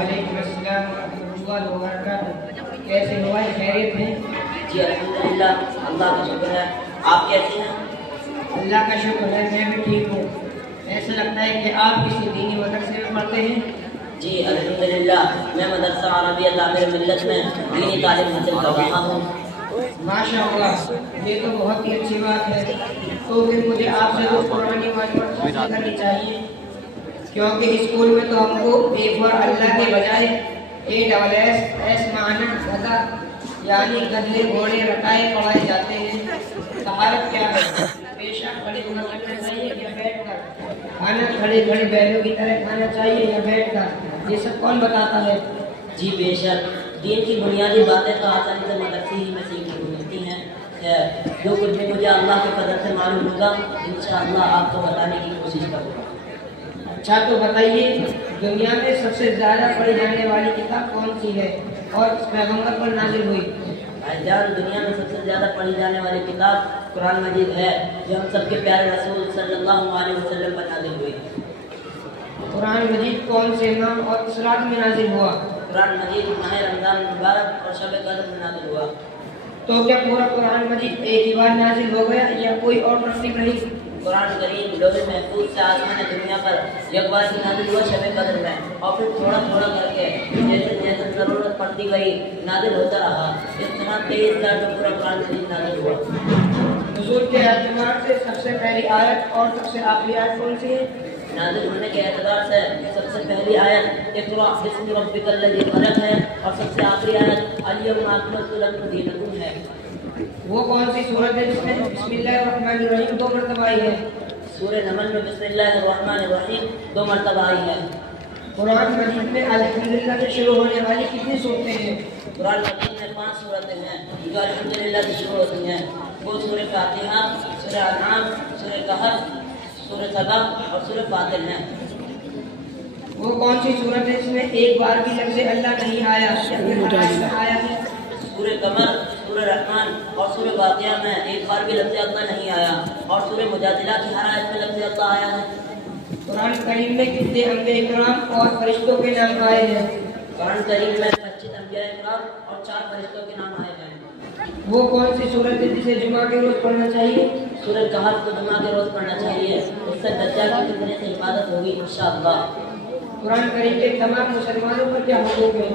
وعلیکم السلام ورحمۃ اللہ وبرکاتہ۔ کیسے ہو بھائی، خیریت ہیں؟ جی الحمدللہ، اللہ کا شکر ہے۔ آپ کیسے ہیں؟ اللہ کا شکر ہے، میں بھی ٹھیک ہوں۔ ایسا لگتا ہے کہ آپ کسی دینی مدرسے میں پڑھتے ہیں۔ جی الحمدللہ، میں مدرسہ عربیہ تعمیر ملت میں دینی تعلیم حاصل کر رہا ہوں۔ ماشاء اللہ، یہ تو بہت ہی اچھی بات ہے۔ تو پھر مجھے آپ سے روز قرآن مجید حاصل کرنی چاہیے، کیونکہ اسکول میں تو ہم کو اے فار اللہ کے بجائے ASS معنی گدھا یعنی گدھے گھوڑے رٹائے پڑھائے جاتے ہیں۔ طہارت کیا ہے؟ پیشہ کھڑے ہونا چاہیے یا بیٹھ کر؟ کھانا کھڑے کھڑے بیلوں کی طرح کھانا چاہیے یا بیٹھ کر؟ یہ سب کون بتاتا ہے؟ جی بے شک، دین کی بنیادی باتیں تو آسانی سے مدرسے ہی میں سیکھنے کو ملتی ہیں۔ جو کچھ بھی مجھے اللہ کے قدر سے معلوم ہوگا انشاءاللہ آپ کو بتانے کی کوشش کروں گا۔ اچھا تو بتائیے، دنیا میں سب سے زیادہ پڑھی جانے والی کتاب کون سی ہے اور اس پیغمبر پر نازل ہوئی؟ بھائی جان، دنیا میں سب سے زیادہ پڑھی جانے والی کتاب قرآن مجید ہے، جو ہم سب کے پیارے رسول صلی اللہ علیہ وسلم پر نازل ہوئی۔ قرآن مجید کون سے ماہ اور کس رات میں نازل ہوا؟ قرآن مجید ماہ رمضان مبارک اور شب قدر میں نازل ہوا۔ تو کیا پورا قرآن مجید ایک ہی بار نازل ہو گیا یا کوئی اور ترتیب رہی؟ قرآن کریم لوح محفوظ سے آسمان دنیا پر یک بار ہی نازل ہوا شب قدر میں، اور پھر تھوڑا تھوڑا کر کے جیسے جیسے ضرورت پڑتی گئی نازل ہوتا رہا۔ اس طرح 23,000 میں پورا قرآن مجید نازل ہوا۔ نزول کے اعتبار سے سب سے پہلی آیت اور سب سے آخری آیت کون سی ہے؟ نازل ہونے کے اعتبار سے سب سے پہلی آیت اقرأ بسم ربک الذی خلق ہے، اور سب سے آخری آیت الیوم اکملت لکم دینکم ہے۔ وہ کون سی سورت ہے جس میں بسم اللہ الرحمن الرحیم 2 مرتبہ آئی ہے؟ سورہ نمل میں بسم اللہ الرحمن الرحیم 2 مرتبہ آئی ہے۔ قرآن مجید میں الحمدللہ سے شروع ہونے والی کتنی صورتیں ہیں؟ قرآن مجید میں 5 صورتیں ہیں جو الحمدللہ سے شروع ہوتی ہیں۔ وہ سورہ فاتحہ، سورہ انعام، سورہ کہف، سورہ سبا اور سورہ فاطر ہیں۔ وہ کون سی صورت ہے جس میں ایک بار بھی لفظ اللہ نہیں آیا یا پھر حرف میں آیا ہے؟ سورہ قمر، سورہ رحمان اور سورہ واقعہ میں ایک بار بھی لفظ اللہ نہیں آیا، اور سورہ مجادلہ کی ہر آیت میں لفظ اللہ آیا ہے۔ قرآن کریم میں کتنے انبیاء کرام اور فرشتوں کے نام آئے ہیں؟ قرآن کریم میں 25 انبیاء کرام اور 4 فرشتوں کے نام آئے ہیں۔ وہ کون سی صورت ہے جسے جمعہ کے روز پڑھنا چاہیے؟ سورہ کہف کو جمعہ کے روز پڑھنا چاہیے، اس سے دجال کی فتنے سے حفاظت ہوگی انشاءاللہ۔ قرآن کریم کے تمام مسلمانوں پر کیا حقوق ہے؟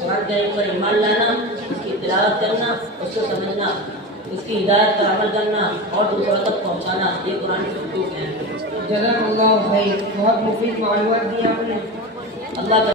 قرآن کریم پر ایمان لانا، اس کی تلاوت کرنا، اس کو سمجھنا، اس کی ہدایت پر عمل کرنا اور دوسروں تک پہنچانا، یہ قرآن کے حقوق ہیں۔ جزاک اللہ خیر، بہت مفید معلومات دی آپ نے۔ اللہ کا